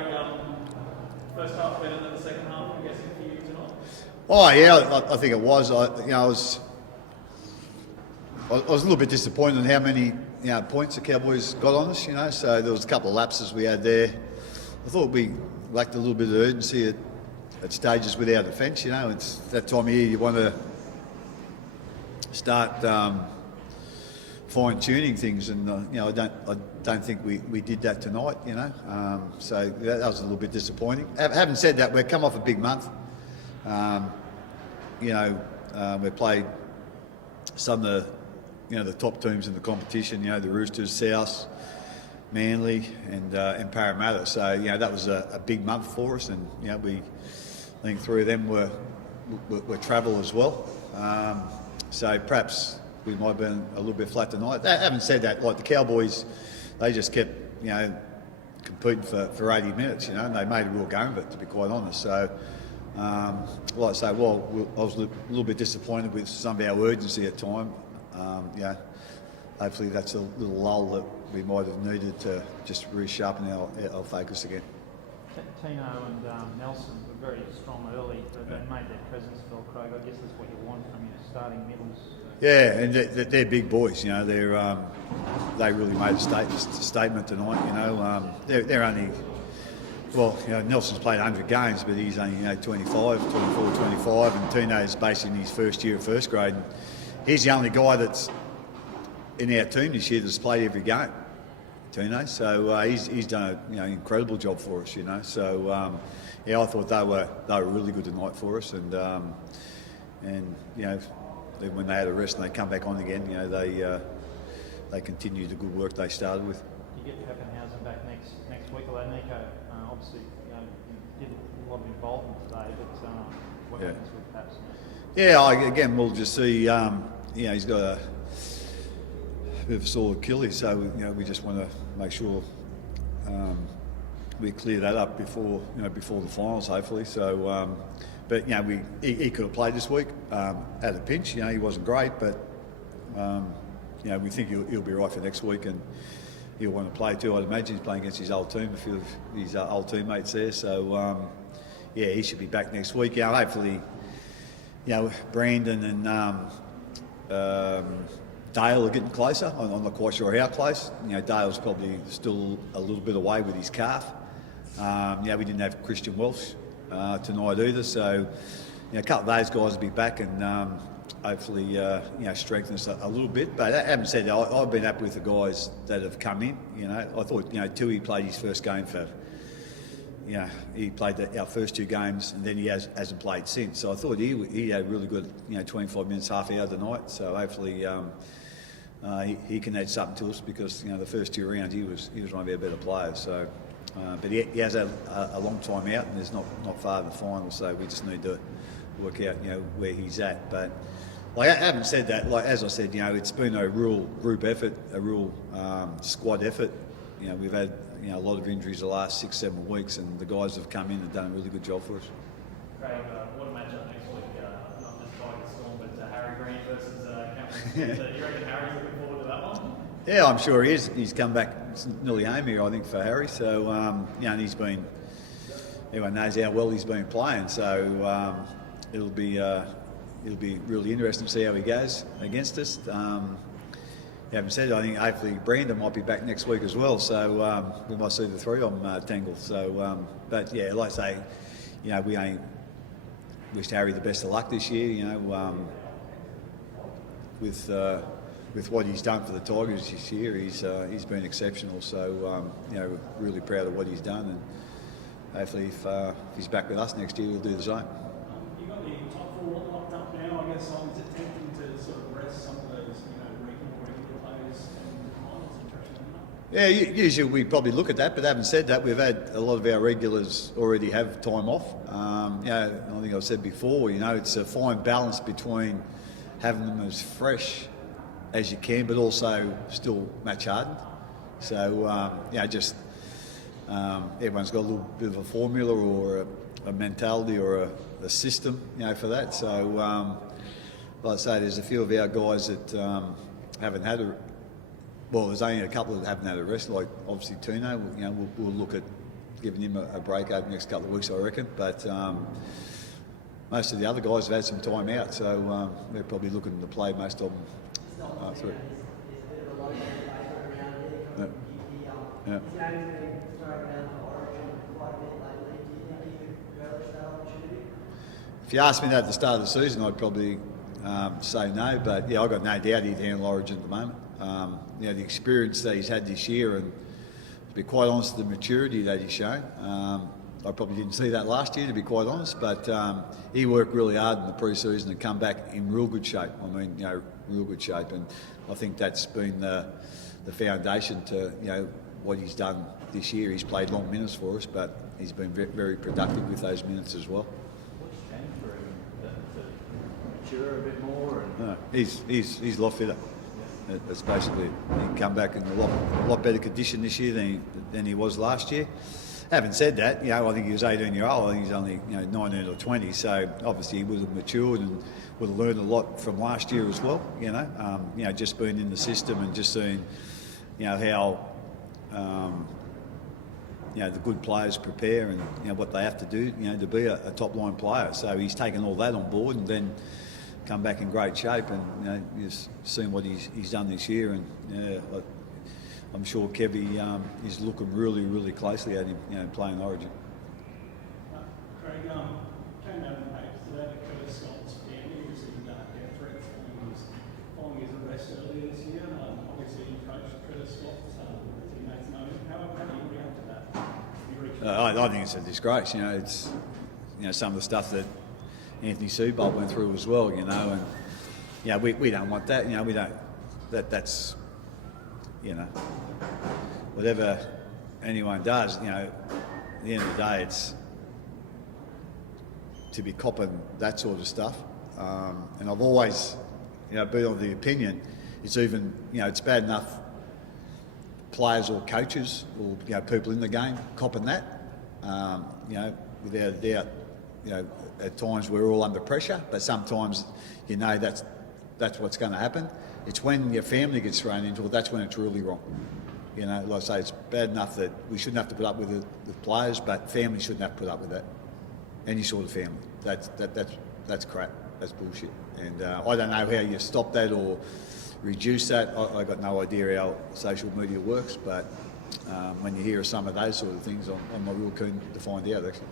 Craig, first half better than the second half, I'm guessing, for you tonight? Oh yeah, I think it was. I was a little bit disappointed in how many points the Cowboys got on us. So there was a couple of lapses we had there. I thought we lacked a little bit of urgency at stages with our defence. It's that time of year you want to start fine tuning things, and I don't think we did that tonight. So that was a little bit disappointing. Having said that, we've come off a big month. We played some of the top teams in the competition. The Roosters, South, Manly, and Parramatta. So that was a big month for us, and I think three of them were travel as well. So perhaps we might have been a little bit flat tonight. Having said that, like the Cowboys, they just kept competing for 80 minutes. And they made a real game of it, to be quite honest. So. Like I say, I was a little bit disappointed with some of our urgency at time. Hopefully that's a little lull that we might have needed to just resharpen our focus again. Tino and Nelson were very strong early, but they made their presence felt, Craig. I guess that's what you want from your starting middles. Yeah, and they're big boys. They really made a statement tonight. They're only. Well, Nelson's played 100 games, but he's only 24, 25, and Tino's basically in his first year of first grade. And he's the only guy that's in our team this year that's played every game, Tino. So he's done an incredible job for us, So I thought they were really good tonight for us, and when they had a rest and they come back on again, they continued the good work they started with. You get Pappenhausen back next week, although Nico obviously did a lot of involvement today, but what happens with Paps? Yeah, again, we'll just see. He's got a bit of a sore Achilles, so we just want to make sure we clear that up before the finals, hopefully. So, but he could have played this week at a pinch. He wasn't great, but we think he'll be right for next week, and he'll want to play too. I'd imagine he's playing against his old team, a few of his old teammates there. So, he should be back next week. Hopefully, Brandon and Dale are getting closer. I'm not quite sure how close. Dale's probably still a little bit away with his calf. We didn't have Christian Welsh tonight either. So, a couple of those guys will be back and hopefully, strengthen us a little bit. But having said that, I've been happy with the guys that have come in. I thought, Tui played his first game for, he played our first two games, and then he hasn't played since. So I thought he had a really good, 25 minutes, half hour tonight. So hopefully he can add something to us because, the first two rounds he was one of our better players. So, but he has a long time out, and there's not far to the final. So we just need to work out, where he's at. But I haven't said that. As I said, it's been a real group effort, a real squad effort. We've had a lot of injuries the last 6-7 weeks, and the guys have come in and done a really good job for us. Craig, what a matchup next week? Not just Tiger Storm, but Harry Green versus Cameron Smith. You reckon Harry's looking forward to that one? Yeah, I'm sure he is. He's come back nearly home here, I think, for Harry. So, and he's been. Everyone knows how well he's been playing. So it'll be really interesting to see how he goes against us. Having said it, I think hopefully Brandon might be back next week as well. So we might see the three of them tangle. So, but yeah, like I say, we ain't wished Harry the best of luck this year. With what he's done for the Tigers this year, he's been exceptional. So really proud of what he's done, and hopefully if he's back with us next year, we'll do the same. You got the top four locked up now. I guess I was attempting to sort of rest some of those regular players and the finals impression. Yeah, usually we probably look at that, but having said that, we've had a lot of our regulars already have time off. I think I've said before, it's a fine balance between having them as fresh as you can, but also still match hardened. So, everyone's got a little bit of a formula or a mentality or a system, for that. So, like I say, there's a few of our guys that haven't had there's only a couple that haven't had a rest, like obviously Tino. We'll look at giving him a break over the next couple of weeks, I reckon. But most of the other guys have had some time out, so we're probably looking to play most of them through. Yeah. If you asked me that at the start of the season, I'd probably say no. But yeah, I've got no doubt he'd handle Origin at the moment. The experience that he's had this year, and to be quite honest, the maturity that he's shown. I probably didn't see that last year, to be quite honest. But he worked really hard in the pre-season and come back in real good shape. I mean, real good shape, and I think that's been the foundation to what he's done this year. He's played long minutes for us, but he's been very productive with those minutes as well. What's changed for him to mature a bit more? No, he's a lot fitter. Yeah. That's basically it. He can come back in a lot better condition this year than he was last year. Having said that, I think he was 18 years old. I think he's only 19 or 20, so obviously he would have matured and would have learned a lot from last year as well. Just being in the system and just seeing how the good players prepare and what they have to do to be a top line player. So he's taken all that on board and then come back in great shape, and you've seen what he's done this year, and I'm sure Kevy is looking really closely at him playing Origin. Craig, came out in the papers today that Curtis Scott's family received death threats following his arrest earlier this year. Obviously, you coached Curtis Scott, teammates know him. How do you react to that? I think it's a disgrace. It's some of the stuff that Anthony Seabold went through as well. And we don't want that. We don't. That's whatever anyone does. At the end of the day, it's to be copping that sort of stuff. And I've always been of the opinion it's even it's bad enough players or coaches or people in the game copping that. Without a doubt, at times we're all under pressure, but sometimes that's what's going to happen. It's when your family gets thrown into it, that's when it's really wrong. Like I say, it's bad enough that we shouldn't have to put up with it with players, but families shouldn't have to put up with that. Any sort of family. That's crap. That's bullshit. And I don't know how you stop that or reduce that. I got no idea how social media works, but when you hear some of those sort of things, I'm not real keen to find out, actually.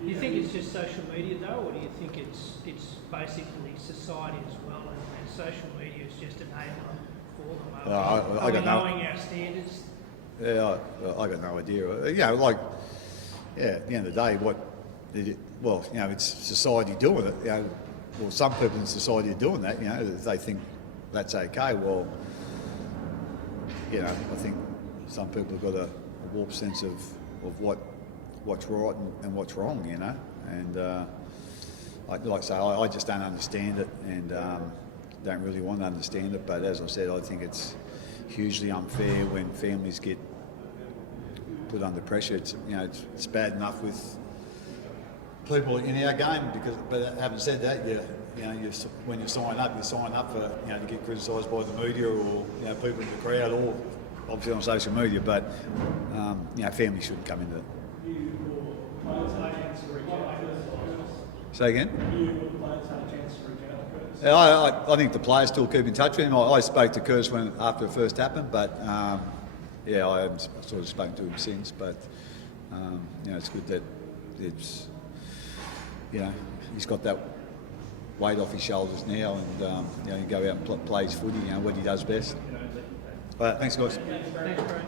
Do you think it's just social media though, or do you think it's basically society as well, and social media is just an enabler for them? I got no. Knowing our standards. Yeah, I got no idea. At the end of the day, it's society doing it. Well, some people in society are doing that. They think that's okay. Well, I think some people have got a warped sense of what's right and what's wrong, and like I say, I just don't understand it, and don't really want to understand it. But as I said, I think it's hugely unfair when families get put under pressure. It's bad enough with people in our game, but having said that, when you sign up for to get criticised by the media or people in the crowd, or obviously on social media, but families shouldn't come into it. Say again? I think the players still keep in touch with him. I spoke to Curtis after it first happened, but I haven't sort of spoken to him since. But it's good that he's got that weight off his shoulders now, and he go out and play his footy, what he does best. All right, thanks guys. Thanks, Brad.